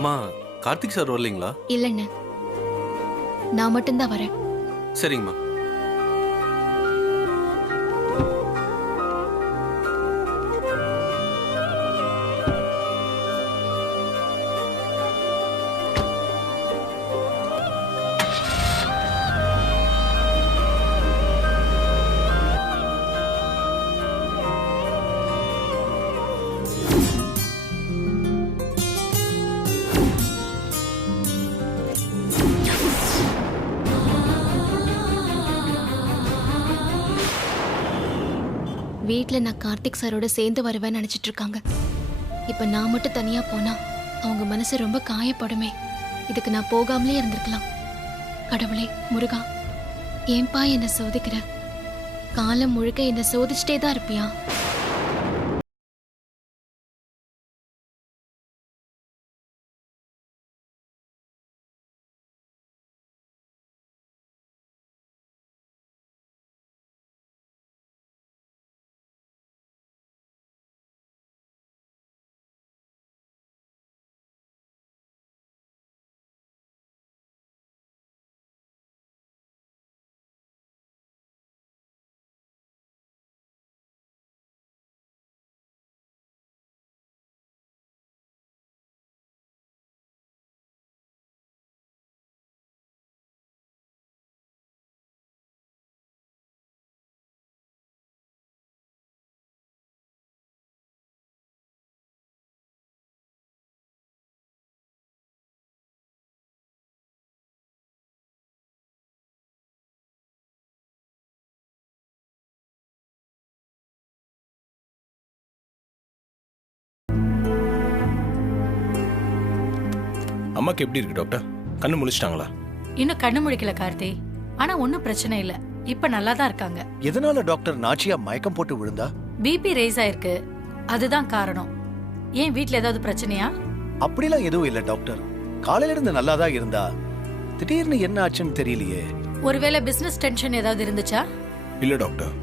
அம்மா, கார்த்திக் சார் வரலீங்களா? இல்லைண்ணே, நான் மட்டும்தான் வரேன். சரிங்கம்மா. வீட்ல நான் கார்த்திக் சாரோட சேர்ந்து வருவேன்னு நினைச்சிட்டு இருக்காங்க. இப்ப நான் மட்டும் தனியா போனா அவங்க மனசு ரொம்ப காயப்படுமே. இதுக்கு நான் போகாமலே இருந்திருக்கலாம். கடவுளே, முருகா, ஏன்பா என்ன சோதிக்கிற? காலம் முழுக்க என்ன சோதிச்சுட்டே தான் இருப்பியா? அம்மாக்கு எப்படி இருக்கு டாக்டர்? கண்ணு முழிச்சிட்டாங்களா? இன்னும் கண்ணு முழிக்கல கார்த்தி. ஆனா ஒன்னும் பிரச்சனை இல்ல, இப்ப நல்லா தான் இருக்காங்க. எதனால டாக்டர் நாச்சியா மயக்கம் போட்டு விழுந்தா? பிபி ரைஸ் ஆயிருக்கு, அதுதான் காரணம். ஏன் வீட்ல ஏதாவது பிரச்சனையா? அப்படிலாம் எதுவும் இல்ல டாக்டர். காலையில இருந்து நல்லா தான் இருந்தா, திடீர்னு என்ன ஆச்சுன்னு தெரியலையே. ஒருவேளை பிசினஸ் டென்ஷன் ஏதாவது இருந்துச்சா? இல்ல டாக்டர்,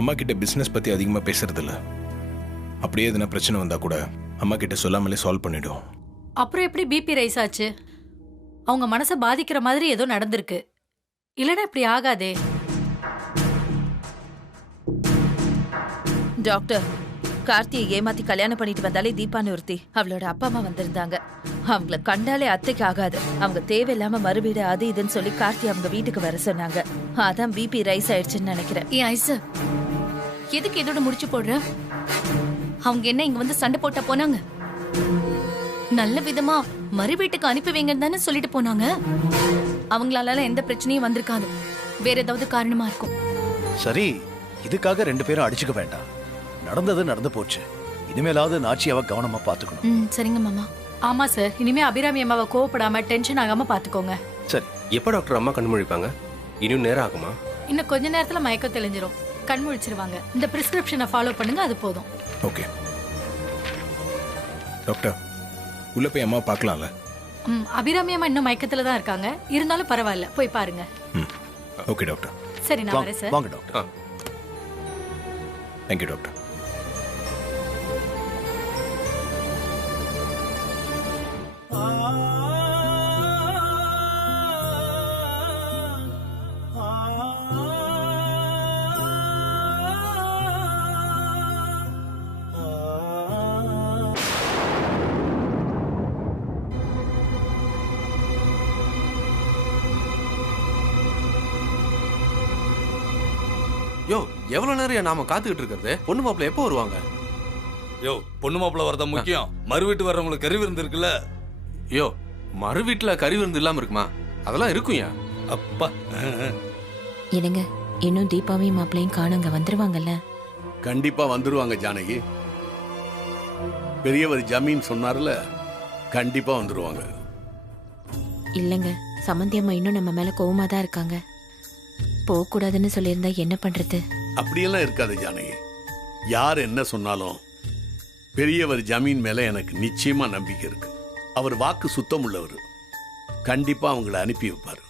அம்மா கிட்ட பிசினஸ் பத்தி அதிகமா பேசுறது இல்ல. அப்படியே எதுனா பிரச்சனை வந்தா கூட அம்மா கிட்ட சொல்லாமலே சால்வ் பண்ணிடும். அப்புறம் எப்படி பிபி ரைஸ் ஆச்சு? அவங்க மனசை பாதிக்கிற மாதிரி ஏதோ நடந்திருக்கு. இல்லனா இப்படி ஆகாதே. டாக்டர், கார்த்தியை ஏமாத்தி கல்யாணம் பண்ணிட்டு வந்தாலே தீபான்னு ஒருத்தி, அவளோட அப்பா அம்மா வந்திருந்தாங்க. அவங்கள கண்டாலே அத்தைக்கு ஆகாது. அவங்க தேவையில்லாம மறுவீடு அது இதுன்னு சொல்லி கார்த்தி அவங்க வீட்டுக்கு வர சொன்னாங்க. அதான் பிபி ரைஸ் ஆயிடுச்சுன்னு நினைக்கிறேன். ஏன் ஐசு, எதுக்கு இதோட முடிச்சு போடுற? அவங்க என்ன இங்க வந்து சண்டை போட்ட போனாங்க? நல்ல விதமா மறு வீட்டுக்கு அனுப்பி வைங்கன்னு தானே சொல்லிட்டு போனாங்க. அவங்களால எந்த பிரச்சனையும் வந்திருக்காது. வேற ஏதாவது காரணமா இருக்கும். சரி, இதுக்காக ரெண்டு பேரும் அடிச்சுக்க வேண்டாம். நடந்தது நடந்து போச்சு. இனிமேலாவது நாச்சியாவை கவனமா பாத்துக்கணும். சரிங்க மாமா. ஆமா சார், இனிமே அபிராமி அம்மாவை கோவப்படாம டென்ஷன் ஆகாம பாத்துக்கோங்க. சரி. எப்போ டாக்டர் அம்மா கண் முழிப்பாங்க? இன்னும் நேரம் ஆகுமா? இன்னும் கொஞ்ச நேரத்துல மயக்கம் தெளிஞ்சிரும், கண் முழிச்சிருவாங்க. இந்த பிரிஸ்கிரிப்ஷனை ஃபாலோ பண்ணுங்க, அது போதும். ஓகே டாக்டர், உள்ள போய் அம்மா பார்க்கலாம்ல? அபிராமி அம்மா இன்னும் மயக்கத்துல தான் இருக்காங்க. இருந்தாலும் பரவாயில்ல, போய் பாருங்க. Okay doctor. சரி, நான் வரேன் சார். வாங்க டாக்டர். Thank you doctor. யோ, எவ்வளவு நேரம் நாம காத்துக்கிட்டு இருக்கிறது? பொண்ணு மாப்பிள்ள எப்போ வருவாங்க? யோ, பொண்ணு மாப்பிள்ள வரதா முக்கியம். மறு வீட்டு வர்றவங்களுக்கு கறி விருந்து இருக்குல்ல? யோ, மறு வீட்டுல கறி விருந்து இல்லாம இருக்குமா? அதெல்லாம் இருக்கும்யா. அப்பா, என்னங்க, இன்னும் தீபாவையும் மாப்பிள்ளையும் காணுங்க, வந்துருவாங்கல்ல? கண்டிப்பா வந்துருவாங்க ஜானகி. பெரியவர் ஜமீன் சொன்னார்ல, கண்டிப்பா வந்துருவாங்க. இல்லங்க, சம்மந்தி அம்மா இன்னும் நம்ம மேல கோவமா தான் இருக்காங்க. போகக்கூடாதுன்னு சொல்லியிருந்தா என்ன பண்றது? அப்படியெல்லாம் இருக்காது ஜானகி. யார் என்ன சொன்னாலும் பெரியவர் ஜமீன் மேல எனக்கு நிச்சயமா நம்பிக்கை இருக்கு. அவர் வாக்கு சுத்தம் உள்ளவர். கண்டிப்பா அவங்களை அனுப்பி வைப்பாரு.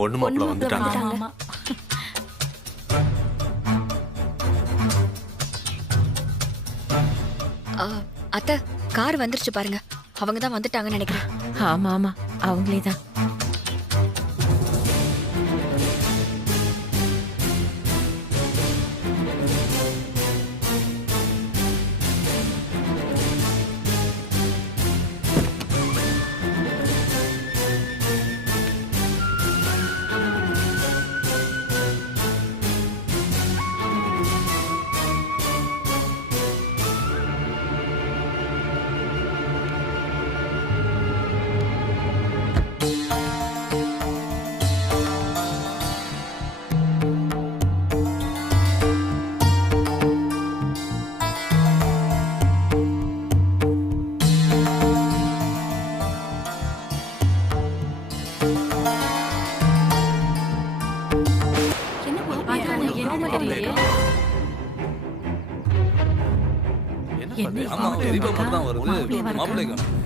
பொண்ணு மாப்பிள்ள வந்துட்டாங்க. ஆமா அத்தை கார் வந்துருச்சு பாருங்க. அவங்க தான் வந்துட்டாங்கன்னு நினைக்கிறேன். ஆமா ஆமா, அவங்களே தான். ஆமா தீபா மட்டும் தான் வருது, மாப்பிள்ளை காணோம்.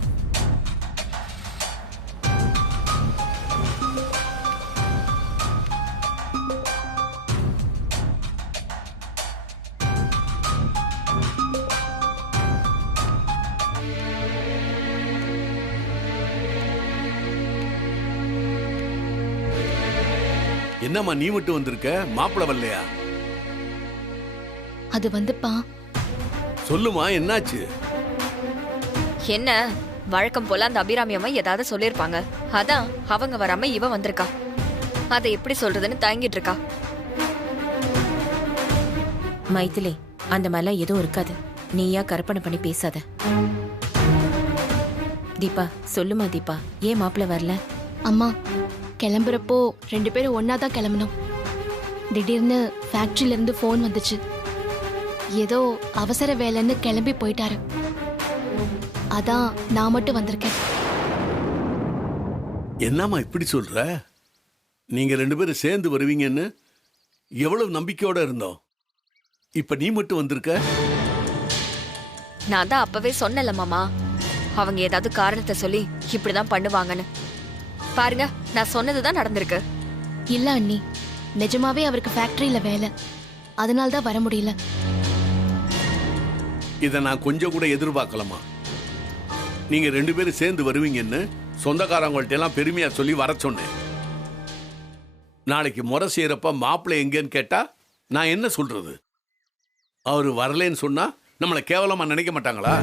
என்னம்மா நீ மட்டும் வந்திருக்க, மாப்பிள்ள வரலையா? அது வந்துப்பா, சொல்லுமா, என்னாச்சு? என்ன வழக்கம் போல அந்த அபிராமி அம்மா ஏதாவது சொல்லிருப்பாங்க. அதான் அவங்க வராம இவ வந்திருக்கா. அதை எப்படி சொல்றதுன்னு தயங்கிட்டு இருக்கா. மைதிலி, அந்த மாதிரிலாம் எதுவும் இருக்காது. நீயா கற்பனை பண்ணி பேசாத. தீபா சொல்லுமா தீபா, ஏன் மாப்பிள்ள வரல? அம்மா கிளம்புறப்போ 2 பேரும் ஒன்னா தான் கிளம்பணும். திடீர்னு ஃபேக்டரியில இருந்து ஃபோன் வந்துச்சு. ஏதோ அவசர வேலைன்னு கிளம்பி போயிட்டாரு. அதான் நான் மட்டும் வந்திருக்கேன். என்னம்மா இப்படி சொல்ற? நீங்க 2 பேரும் சேர்ந்து வருவீங்கன்னு எவ்வளவு நம்பிக்கையோட இருந்தோம். இப்ப நீ மட்டும் வந்திருக்க. நான் தான் அப்பவே சொன்னல மாமா, அவங்க ஏதாவது காரணத்தை சொல்லி இப்படிதான் பண்ணுவாங்கன்னு. பாருங்க, நான் சொன்னதுதான் நடந்திருக்கு. இல்ல அண்ணி, நிஜமாவே அவருக்கு ஃபேக்டரியில வேலை, அதனால தான் வர முடியல. இதை நான் கொஞ்சம் கூட எதிர்பார்க்கலாமா? நீங்க 2 பேரும் சேர்ந்து வருவீங்கன்னு சொந்தக்காரங்கள்ட்ட எல்லாம் பெருமையா சொல்லி வர சொன்னேன். நாளைக்கு முறை செய்யறப்ப மாப்பிள்ளை எங்கன்னு கேட்டா நான் என்ன சொல்றது? அவரு வரலன்னு சொன்னா நம்மளை கேவலமா நினைக்க மாட்டாங்களா?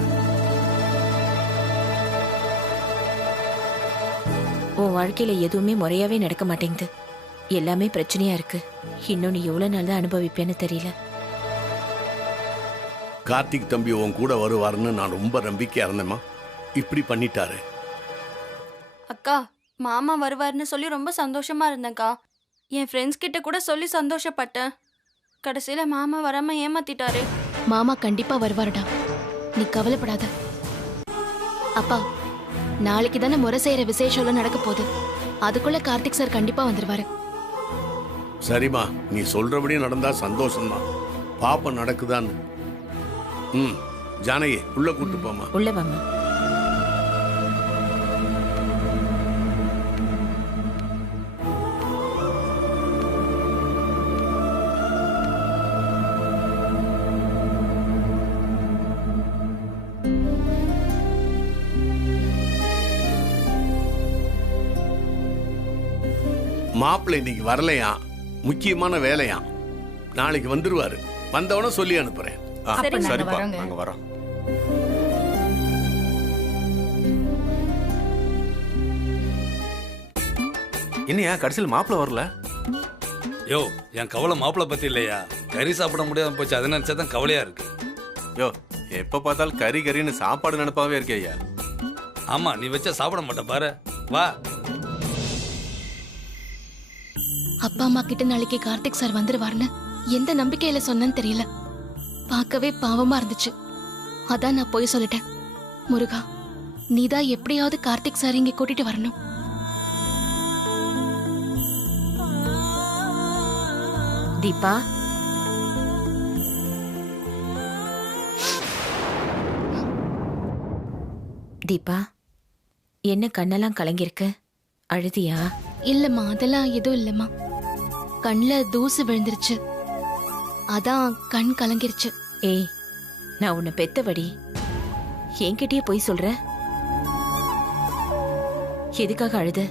உன் வாழ்க்கையில எதுவுமே முறையாவே நடக்க மாட்டேங்குது. எல்லாமே பிரச்சனையா இருக்கு. இன்னும் நீ எவ்வளவு நாள் தான் அனுபவிப்பேன்னு தெரியல. கார்த்திக் தம்பி உன் கூட வருவாருன்னு நான் ரொம்ப நம்பிக்கையா இருந்தேம்மா. இப்படி பண்ணிட்டாரு. அக்கா, மாமா வருவாருன்னு சொல்லி ரொம்ப சந்தோஷமா இருந்தேன்க்கா. என் ஃப்ரெண்ட்ஸ் கிட்ட கூட சொல்லி சந்தோஷப்பட்டேன். கடைசியில மாமா வராம ஏமாத்திட்டாரு. மாமா கண்டிப்பா வருவாருடா, நீ கவலைப்படாத. அப்பா, நாளைக்கு தானே முறை செய்யற விசேஷம் நடக்க போகுது. அதுக்குள்ள கார்த்திக் சார் கண்டிப்பா வந்துருவாரு. சரிம்மா, நீ சொல்றபடி நடந்தா சந்தோஷம்தான். பாப்பம் நடக்குதான்னு. ஜானகி உள்ள கூட்டு போமா. உள்ள வாமா. மாப்பிள்ளை இன்னைக்கு வரலையா, முக்கியமான வேலையா. நாளைக்கு வந்துருவாரு. வந்தவன சொல்லி அனுப்புறேன். சரிப்பா, நாங்க வரோம். என்னையா கடைசியில் மாப்பிள்ள வரல? யோ, என் கவலை மாப்பிள்ள பத்தி இல்லையா, கறி சாப்பிட முடியாம போச்சு. அதை நினைச்சாதான் கவலையா இருக்கு. யோ, எப்ப பார்த்தாலும் கறி கறின்னு சாப்பாடு நினைப்பாவே இருக்கேயா. ஆமா, நீ வச்சா சாப்பிட மாட்ட பாரு. வா. அப்பா அம்மா கிட்ட நாளைக்கு கார்த்திக் சார் வந்துருவாருன்னு எந்த நம்பிக்கையில சொன்னேன்னு தெரியல. பார்க்கவே பாவமா இருந்துச்சு. அதான் நான் போய் சொல்லிட்டேன். முருகா, நீதான் எப்படியாவது கார்த்திக் சார் இங்க கூட்டிட்டு வரணும். தீபா, தீபா, என்ன கண்ணெல்லாம் கலங்கிருக்கு? அழுதியா? இல்லம்மா அதெல்லாம் எதுவும் இல்லம்மா. கண்ணில் தூசு விழுந்துருச்சு, அதான் கண் கலங்கிருச்சு. ஏய், நான் உன்னை பெத்தவடி, என்கிட்டயே போய் சொல்ற. எதுக்காக அழுத?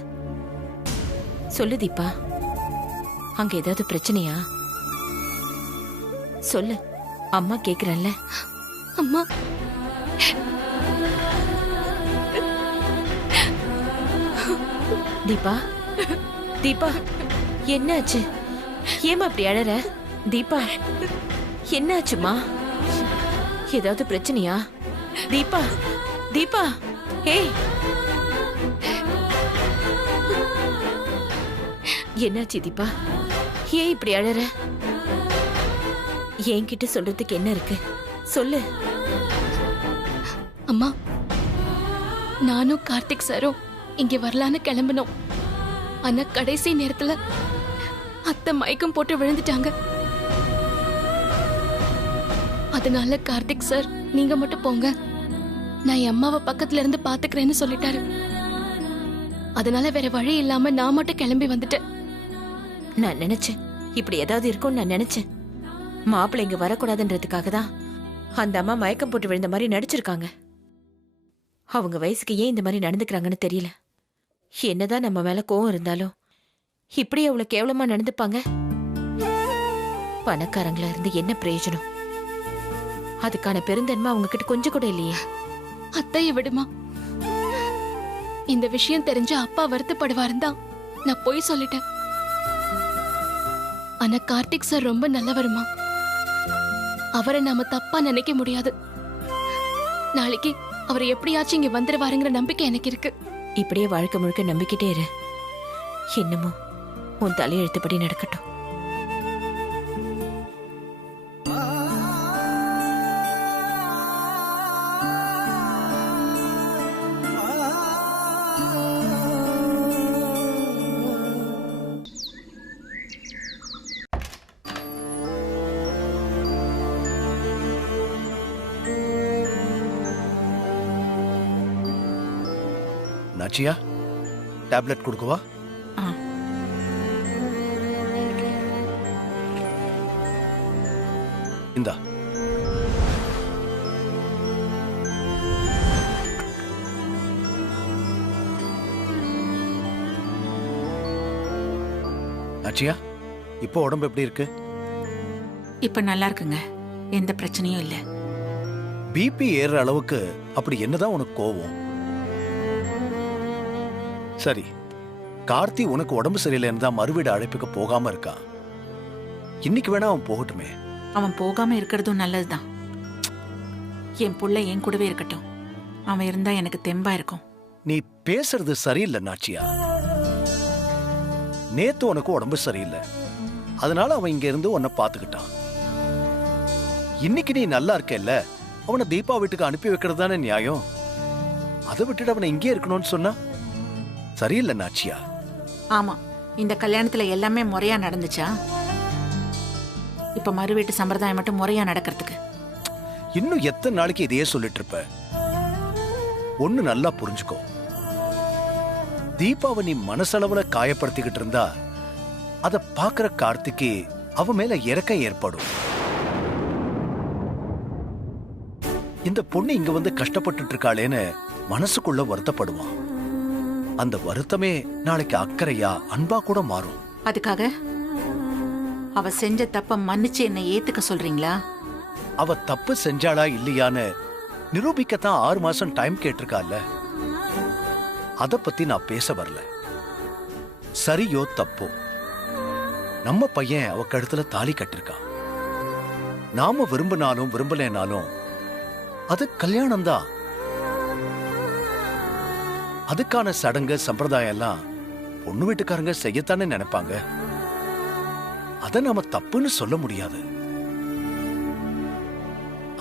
சொல்லு தீபா, அங்க ஏதாவது பிரச்சனையா? சொல்லு, அம்மா கேக்குறல்ல. அம்மா, தீபா, தீபா, என்னாச்சு? ஏமா அப்படி அழற? தீபா, என்னாச்சுமா? ஏதாவது பிரச்சனையா? தீபா, தீபா, ஏய், என்னாச்சு தீபா? ஏன் இப்படி அழற? என்கிட்ட சொல்றதுக்கு என்ன இருக்கு? சொல்லு. அம்மா, நானும் கார்த்திக் சாரும் இங்க வரலான்னு கிளம்பினோம். ஆனா கடைசி நேரத்துல அத்தை மயக்கம் போட்டு விழுந்துட்டாங்க. அதனால கார்த்திக் சார் நீங்க மட்டும் போங்க, நான் என் அம்மாவை பக்கத்துல இருந்து பாத்துக்கிறேன்னு சொல்லிட்டாரு. அதனால வேற வழி இல்லாம நான் மட்டும் கிளம்பி வந்துட்டேன். நான் நினைச்சேன் இப்படி ஏதாவது இருக்கும்னு நான் நினைச்சேன். மாப்பிள்ளை இங்க வரக்கூடாதுன்றதுக்காக தான் அந்த அம்மா மயக்கம் போட்டு விழுந்த மாதிரி நடிச்சிருக்காங்க. அவங்க வயசுக்கு ஏன் இந்த மாதிரி நடந்துக்கிறாங்கன்னு தெரியல. என்னதான் நம்ம மேல கோவம் இருந்தாலும் இப்படி அவ்வளவு கேவலமா நடந்துப்பாங்க? பணக்காரங்களா இருந்து என்ன பிரயோஜனம்? அதுக்கான பெருந்தன்மை அவங்க கிட்ட கொஞ்சம் கூட இல்லையே. அத்தைய விடுமா, இந்த விஷயம் தெரிஞ்ச அப்பா வருத்தப்படுவாருன்னு தான் நான் போய் சொல்லிட்டேன். ஆனா கார்த்திக் சார் ரொம்ப நல்லவருமா, அவரை நாம தப்பா நினைக்க முடியாது. நாளைக்கு அவர் எப்படியாச்சும் இங்க வந்துருவாருங்கிற நம்பிக்கை எனக்கு இருக்கு. இப்படியே வாழ்க்கை முழுக்க நம்பிக்கிட்டே இரு. என்னமோ உன் தலையெழுத்துப்படி நடக்கட்டும். நாச்சியா, டேப்லெட் கொடுக்கவா? இந்தா. நாச்சியா, இப்போ உடம்பு எப்படி இருக்கு? இப்ப நல்லா இருக்குங்க, எந்த பிரச்சனையும் இல்ல. பிபி ஏறுற அளவுக்கு அப்படி என்னதான் உனக்கு கோவம்? சரி, கார்த்தி உனக்கு உடம்பு சரியில்லைன்னு தான் மறுவீடு அழைப்புக்கு போகாம இருக்கான். இன்னைக்கு வேணா அவன் போகட்டுமே. அவன் போகாம இருக்கிறதும் நல்லதுதான். என் புள்ள என் கூடவே இருக்கட்டும், அவன் இருந்தா எனக்கு தெம்பா இருக்கும். நீ பேசுறது சரியில்லை நாச்சியா. நேத்து உனக்கு உடம்பு சரியில்லை, அதனால அவன் இங்க இருந்து உன்னை பாத்துக்கிட்டான். இன்னைக்கு நீ நல்லா இருக்கல்ல, அவனை தீபா வீட்டுக்கு அனுப்பி வைக்கிறது தானே நியாயம். அதை விட்டுட்டு அவனை இங்கே இருக்கணும்னு சொன்னா சரியில்லை நாச்சியா. ஆமா, இந்த கல்யாணத்துல எல்லாமே முறையா நடந்துச்சா? இப்ப மறு வீட்டு சம்பிரதாயம் மட்டும் முறையா நடக்கிறதுக்கு இன்னும் எத்தனை நாளைக்கு இதையே சொல்லிட்டு இருப்ப? ஒண்ணு நல்லா புரிஞ்சுக்கோ, தீபாவை நீ மனசளவுல காயப்படுத்திக்கிட்டு இருந்தா அத பாக்குற கார்த்திக்கு அவ மேல இறக்கம் ஏற்படும். இந்த பொண்ணு இங்க வந்து கஷ்டப்பட்டு இருக்காளேன்னு மனசுக்குள்ள வருத்தப்படுவான். அந்த வருத்தமே நாளைக்கு அக்கறையா அன்பா கூட மாறும். அதுக்காக அவ செஞ்ச தப்ப மன்னிச்சு என்னை ஏத்துக்க சொல்றீங்களா? அவ தப்பு செஞ்சாளா இல்லையான்னு நிரூபிக்கத்தான் 6 மாசம் டைம் கேட்டிருக்கால. அத பத்தி நான் பேச வரல. சரியோ தப்போ, நம்ம பையன் அவ கழுத்துல தாலி கட்டிருக்கான். நாம விரும்பினாலும் விரும்பலைனாலும் அது கல்யாணம் தான். அதுக்கான சடங்கு சம்பிரதாயம் எல்லாம் பொண்ணு வீட்டுக்காரங்க செய்யத்தானே நினைப்பாங்க. அத நாம தப்புன்னு சொல்ல முடியாது.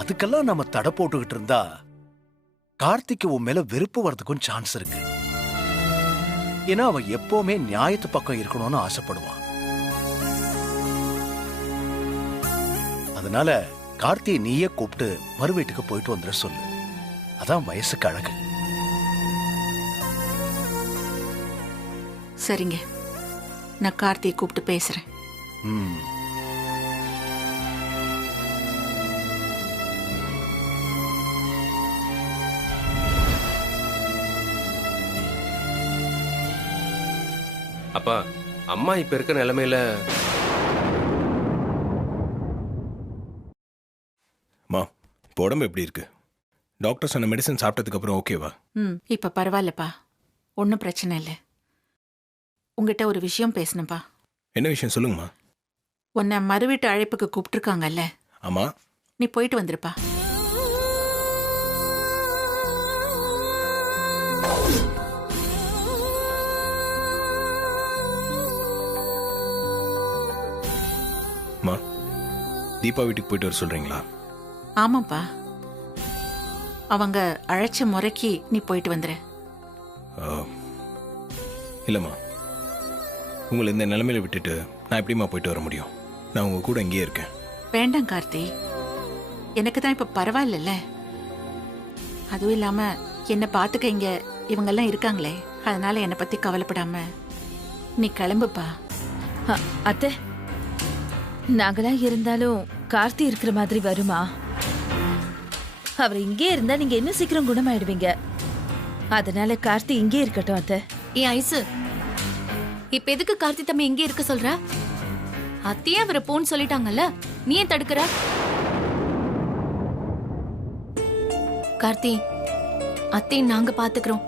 அதுக்கெல்லாம் நாம தடை போட்டுக்கிட்டு இருந்தா கார்த்திக்கு உன் மேல வெறுப்பு வரதுக்கும் சான்ஸ் இருக்கு. ஏன்னா அவன் எப்பவுமே நியாயத்து பக்கம் இருக்கணும்னு ஆசைப்படுவான். அதனால கார்த்தியை நீயே கூப்பிட்டு மறு வீட்டுக்கு போயிட்டு வந்துட சொல்லு. அதான் வயசுக்கு அழகு. சரிங்க, நான் கார்த்தியை கூப்பிட்டு பேசுறேன். ம். அப்பா அம்மா இப்ப இருக்க நிலைமையில மா இப்போ உடம்பு எப்படி இருக்கு? டாக்டர் சொன்ன மெடிசன் சாப்பிட்டதுக்கு அப்புறம் ஓகேவா? இப்ப பரவாயில்லப்பா, ஒன்றும் பிரச்சனை இல்லை. உங்ககிட்ட ஒரு விஷயம் பேசணும்ப்பா. என்ன விஷயம் சொல்லுங்கம்மா. உன்னை மறுவீட்டு அழைப்புக்கு கூப்பிட்டுருக்காங்கல்ல? ஆமா. நீ போயிட்டு வந்துருப்பா. மா தீபா வீட்டுக்கு போயிட்டு வர சொல்றீங்களா? ஆமாப்பா, அவங்க அழைச்ச முறைக்கு நீ போயிட்டு வந்துரு. இல்லைம்மா, உங்களை இந்த நிலைமையில விட்டுட்டு நான் எப்படிம்மா போயிட்டு வர முடியும்? நான் உங்க கூட இங்கேயே இருக்கேன். வேண்டாம் கார்த்தி, எனக்கு தான் இப்ப பரவாயில்லல்ல. அதுவும் இல்லாம என்னை பார்த்துக்க இங்க இவங்கெல்லாம் இருக்காங்களே, அதனால என்னை பத்தி கவலைப்படாம நீ கிளம்புப்பா. அத்தை, நாங்களா இருந்தாலும் கார்த்தி இருக்கிற மாதிரி வருமா? அவர் இங்கே இருந்தா நீங்க இன்னும் சீக்கிரம் குணமாயிடுவீங்க. அதனால கார்த்தி இங்கே இருக்கட்டும் அத்தை. ஐசு, இப்ப எதுக்கு கார்த்தி தம்பி இங்கே இருக்க சொல்ற? அத்தையே அவரை போன்னு சொல்லிட்டாங்கல்ல, நீ ஏன் தடுக்கிற? கார்த்தி, அத்தையை நாங்க பாத்துக்கிறோம்.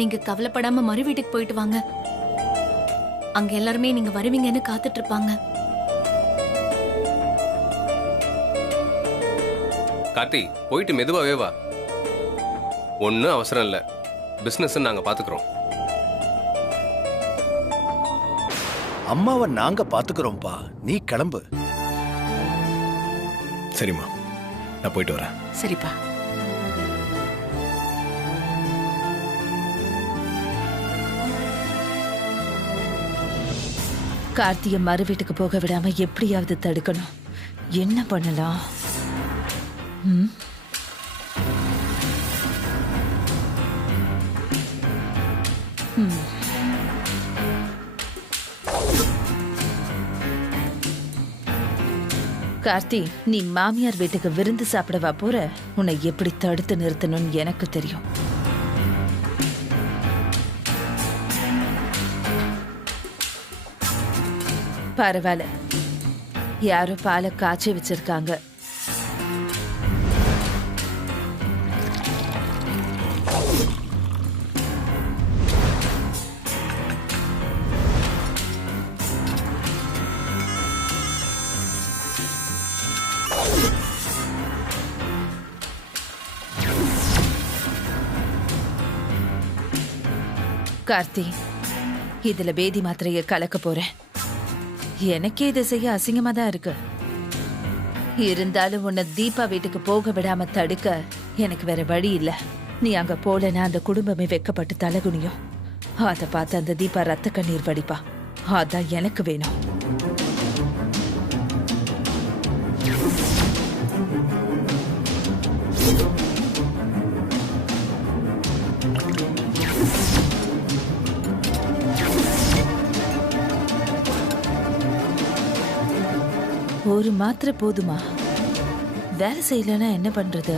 நீங்க கவலைப்படாம மறு வீட்டுக்கு போயிட்டு வாங்க. அங்க எல்லாருமே நீங்க வருவீங்கன்னு காத்துட்டு இருப்பாங்க. கார்த்தி போயிட்டு மெதுவாவே வா. ஒன்றும் அவசரம் இல்லை, பிஸ்னஸ் நாங்கள் பார்த்துக்குறோம். அம்மாவை நாங்க பாத்துக்கிறோம்ப்பா, நீ கிளம்பு. சரிம்மா, நான் போயிட்டு வரேன். சரிப்பா. கார்த்திய மறு வீட்டுக்கு போக விடாம எப்படியாவது தடுக்கணும். என்ன பண்ணலாம்? கார்த்தி, நீ மாமியார் வீட்டுக்கு விருந்து சாப்பிடவா போற? உன்னை எப்படி தடுத்து நிறுத்தணும்னு எனக்கு தெரியும். பரவாயில்ல, யாரோ பாலை காய்ச்சி வச்சிருக்காங்க. கார்த்தி, இதுல பேதி மாத்திரையை கலக்க போறேன். எனக்கே இதை செய்ய அசிங்கமா தான் இருக்கு. இருந்தாலும் உன்னை தீபா வீட்டுக்கு போக விடாம தடுக்க எனக்கு வேற வழி இல்ல. நீ அங்க போலன்னா அந்த குடும்பமே வெக்கப்பட்டு தலகுனியும். அதை பார்த்து அந்த தீபா ரத்த கண்ணீர் வடிப்பா. அதான் எனக்கு வேணும். ஒரு மாத்திரை போதுமா? வேலை செய்யலன்னா என்ன பண்றது?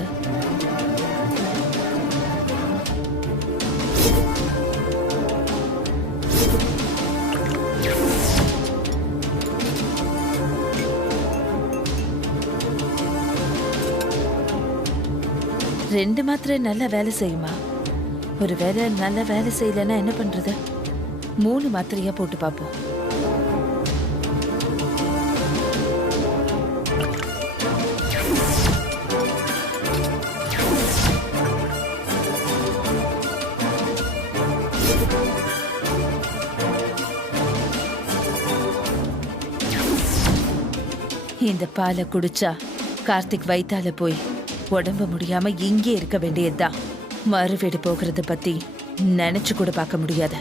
ரெண்டு மாத்திரை நல்ல வேலை செய்யுமா? ஒரு வேலை நல்ல வேலை செய்யலன்னா என்ன பண்றது? 3 மாத்திரையா போட்டு பார்ப்போம். இந்த பாலை குடிச்சா கார்த்திக் வயித்தால போய் உடம்பு முடியாம இங்கே இருக்க வேண்டியதுதான். மறுவீடு போகிறத பத்தி நினைச்சு கூட பார்க்க முடியாது.